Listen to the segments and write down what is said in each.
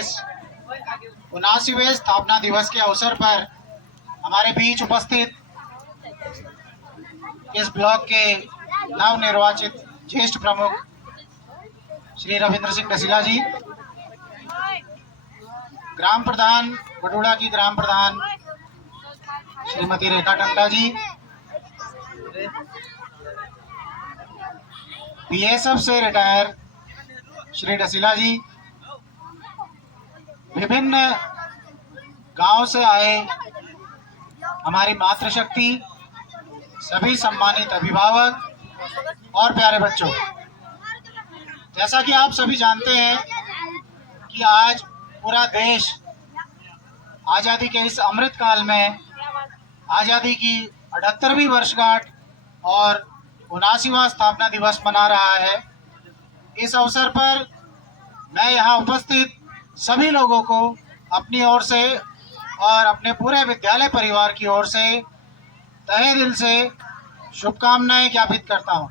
इस 79वें स्थापना दिवस के अवसर पर हमारे बीच उपस्थित इस ब्लॉक के नवनिर्वाचित ज्येष्ठ प्रमुख श्री रविंद्र सिंह डसीला जी, ग्राम प्रधान बडूड़ा की ग्राम प्रधान श्रीमती रेखा टंडा जी, बीएसएफ से रिटायर श्री डसीला जी, विभिन्न गांव से आए हमारी मातृशक्ति, सभी सम्मानित अभिभावक और प्यारे बच्चों, जैसा कि आप सभी जानते हैं कि आज पूरा देश आज़ादी के इस अमृत काल में आज़ादी की 78वीं वर्षगांठ और 79वां स्थापना दिवस मना रहा है। इस अवसर पर मैं यहाँ उपस्थित सभी लोगों को अपनी ओर से और अपने पूरे विद्यालय परिवार की ओर से तहे दिल से शुभकामनाएं ज्ञापित करता हूँ।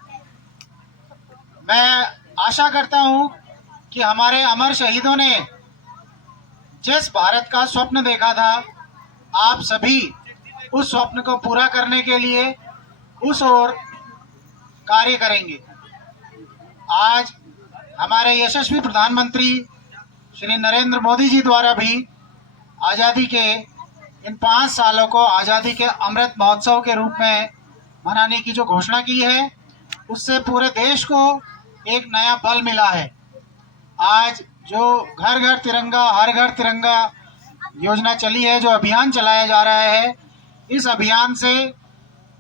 मैं आशा करता हूँ कि हमारे अमर शहीदों ने जिस भारत का स्वप्न देखा था, आप सभी उस स्वप्न को पूरा करने के लिए उस ओर कार्य करेंगे। आज हमारे यशस्वी प्रधानमंत्री श्री नरेंद्र मोदी जी द्वारा भी आज़ादी के इन 5 सालों को आज़ादी के अमृत महोत्सव के रूप में मनाने की जो घोषणा की है, उससे पूरे देश को एक नया बल मिला है। आज जो घर घर तिरंगा हर घर तिरंगा योजना चली है, जो अभियान चलाया जा रहा है, इस अभियान से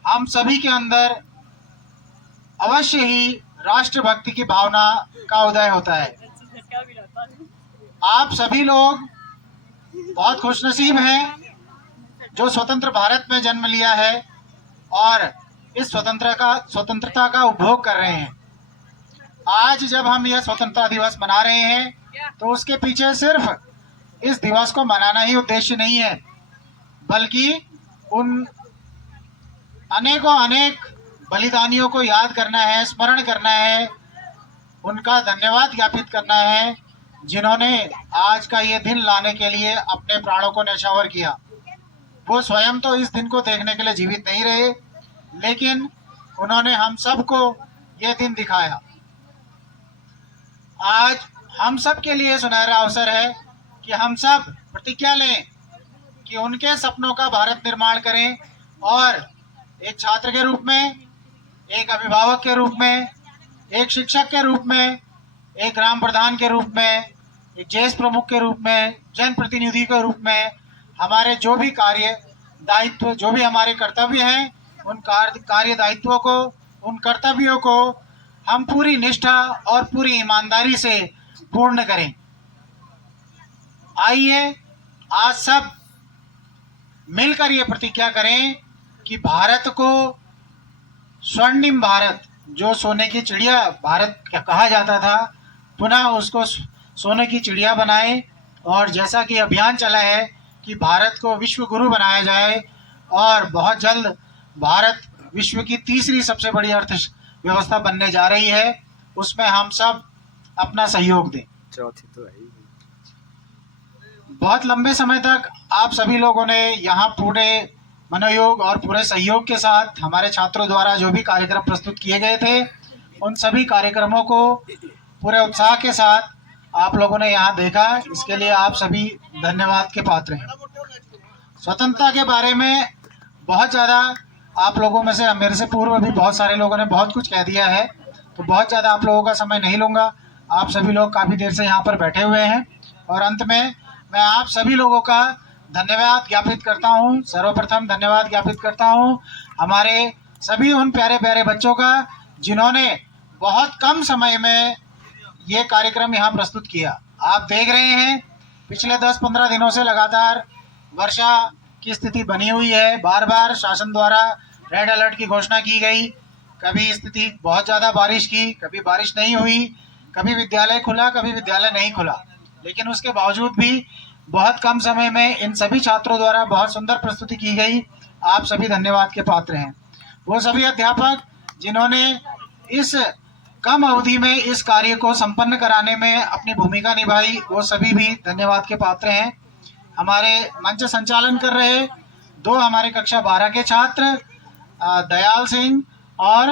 हम सभी के अंदर अवश्य ही राष्ट्रभक्ति की भावना का उदय होता है। आप सभी लोग बहुत खुशनसीब हैं जो स्वतंत्र भारत में जन्म लिया है और इस स्वतंत्रता का उपभोग कर रहे हैं। आज जब हम यह स्वतंत्रता दिवस मना रहे हैं तो उसके पीछे सिर्फ इस दिवस को मनाना ही उद्देश्य नहीं है, बल्कि उन अनेक बलिदानियों को याद करना है, स्मरण करना है, उनका धन्यवाद ज्ञापित करना है जिन्होंने आज का ये दिन लाने के लिए अपने प्राणों को न्यौछावर किया। वो स्वयं तो इस दिन को देखने के लिए जीवित नहीं रहे, लेकिन उन्होंने हम सबको ये दिन दिखाया। आज हम सब के लिए सुनहरा अवसर है कि हम सब प्रतिज्ञा लें कि उनके सपनों का भारत निर्माण करें और एक छात्र के रूप में, एक अभिभावक के रूप में, एक शिक्षक के रूप में, एक ग्राम प्रधान के रूप में, एक ज्येष्ठ प्रमुख के रूप में, जनप्रतिनिधि के रूप में हमारे जो भी कार्य दायित्व, जो भी हमारे कर्तव्य हैं, उन कार्य दायित्वों को, उन कर्तव्यों को हम पूरी निष्ठा और पूरी ईमानदारी से पूर्ण करें। आइए आज सब मिलकर ये प्रतिज्ञा करें कि भारत को स्वर्णिम भारत, जो सोने की चिड़िया भारत कहा जाता था, पुनः उसको सोने की चिड़िया बनाएं और जैसा कि अभियान चला है कि भारत को विश्व गुरु बनाया जाए और बहुत जल्द भारत विश्व की तीसरी सबसे बड़ी अर्थव्यवस्था बनने जा रही है, उसमें हम सब अपना सहयोग दें। चौथी तो है। बहुत लंबे समय तक आप सभी लोगों ने यहाँ पूरे मनोयोग और पूरे सहयोग के साथ हमारे छात्रों द्वारा जो भी कार्यक्रम प्रस्तुत किए गए थे, उन सभी कार्यक्रमों को पूरे उत्साह के साथ आप लोगों ने यहाँ देखा। इसके लिए आप सभी धन्यवाद के पात्र हैं। स्वतंत्रता के बारे में बहुत ज़्यादा आप लोगों में से, मेरे से पूर्व भी बहुत सारे लोगों ने बहुत कुछ कह दिया है, तो बहुत ज़्यादा आप लोगों का समय नहीं लूँगा। आप सभी लोग काफ़ी देर से यहाँ पर बैठे हुए हैं और अंत में मैं आप सभी लोगों का धन्यवाद ज्ञापित करता हूँ। सर्वप्रथम धन्यवाद ज्ञापित करता हूँ हमारे सभी उन प्यारे प्यारे बच्चों का जिन्होंने बहुत कम समय में ये कार्यक्रम यहाँ प्रस्तुत किया। आप देख रहे हैं पिछले 10-15 दिनों से लगातार वर्षा की स्थिति बनी हुई है। बार बार शासन द्वारा रेड अलर्ट की घोषणा की गई, कभी स्थिति बहुत ज़्यादा बारिश की, कभी बारिश नहीं हुई, कभी विद्यालय खुला, कभी विद्यालय नहीं खुला, लेकिन उसके बावजूद भी बहुत कम समय में इन सभी छात्रों द्वारा बहुत सुंदर प्रस्तुति की गई। आप सभी धन्यवाद के पात्र हैं। वो सभी अध्यापक जिन्होंने इस कम अवधि में इस कार्य को संपन्न कराने में अपनी भूमिका निभाई, वो सभी भी धन्यवाद के पात्र हैं। हमारे मंच संचालन कर रहे दो हमारे कक्षा 12 के छात्र दयाल सिंह और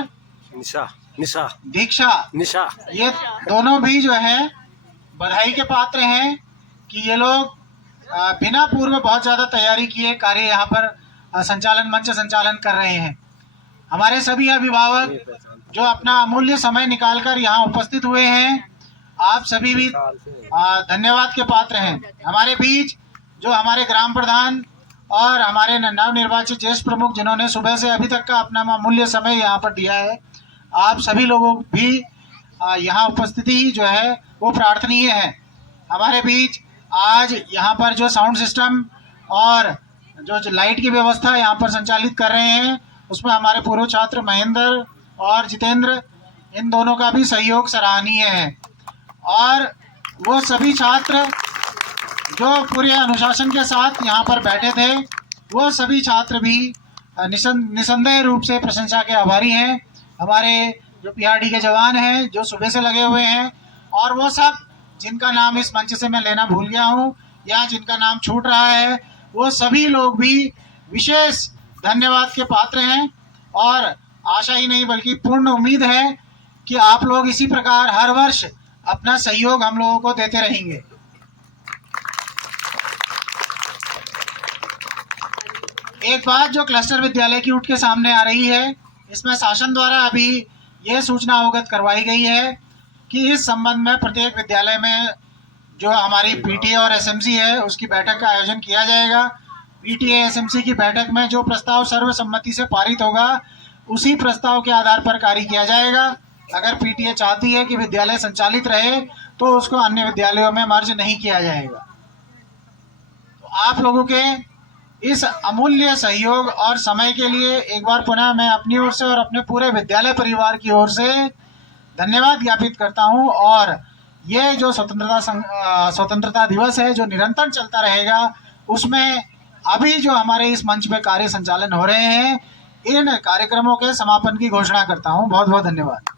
निशा, ये दोनों भी जो है बधाई के पात्र हैं कि ये लोग बिना पूर्व बहुत ज़्यादा तैयारी किए कार्य यहाँ पर मंच संचालन कर रहे हैं। हमारे सभी अभिभावक जो अपना अमूल्य समय निकालकर यहाँ उपस्थित हुए हैं, आप सभी भी धन्यवाद के पात्र हैं। हमारे बीच जो हमारे ग्राम प्रधान और हमारे नवनिर्वाचित ज्येष्ठ प्रमुख जिन्होंने सुबह से अभी तक का अपना अमूल्य समय यहाँ पर दिया है, आप सभी लोगों भी यहाँ उपस्थिति जो है वो प्रार्थनीय है। हमारे बीच आज यहाँ पर जो साउंड सिस्टम और जो लाइट की व्यवस्था यहाँ पर संचालित कर रहे हैं, उसमें हमारे पूर्व छात्र महेंद्र और जितेंद्र, इन दोनों का भी सहयोग सराहनीय है। और वो सभी छात्र जो पूरे अनुशासन के साथ यहाँ पर बैठे थे, वो सभी छात्र भी निसंदेह रूप से प्रशंसा के आभारी हैं। हमारे जो पीआरडी के जवान हैं जो सुबह से लगे हुए हैं, और वो सब जिनका नाम इस मंच से मैं लेना भूल गया हूँ या जिनका नाम छूट रहा है, वो सभी लोग भी विशेष धन्यवाद के पात्र हैं। और आशा ही नहीं बल्कि पूर्ण उम्मीद है कि आप लोग इसी प्रकार हर वर्ष अपना सहयोग हम लोगों को देते रहेंगे। एक बात जो क्लस्टर विद्यालय की उठ के सामने आ रही है, इसमें शासन द्वारा अभी ये सूचना अवगत करवाई गई है कि इस संबंध में प्रत्येक विद्यालय में जो हमारी पीटीए और एसएमसी है उसकी बैठक का आयोजन किया जाएगा। पीटीए एसएमसी की बैठक में जो प्रस्ताव सर्वसम्मति से पारित होगा, उसी प्रस्ताव के आधार पर कार्य किया जाएगा। अगर पीटीए चाहती है कि विद्यालय संचालित रहे तो उसको अन्य विद्यालयों में मर्ज नहीं किया जाएगा। तो आप लोगों के इस अमूल्य सहयोग और समय के लिए एक बार पुनः मैं अपनी ओर से और अपने पूरे विद्यालय परिवार की ओर से धन्यवाद ज्ञापित करता हूं। और ये जो स्वतंत्रता दिवस है जो निरंतर चलता रहेगा, उसमें अभी जो हमारे इस मंच पे कार्य संचालन हो रहे हैं, इन कार्यक्रमों के समापन की घोषणा करता हूं। बहुत बहुत धन्यवाद।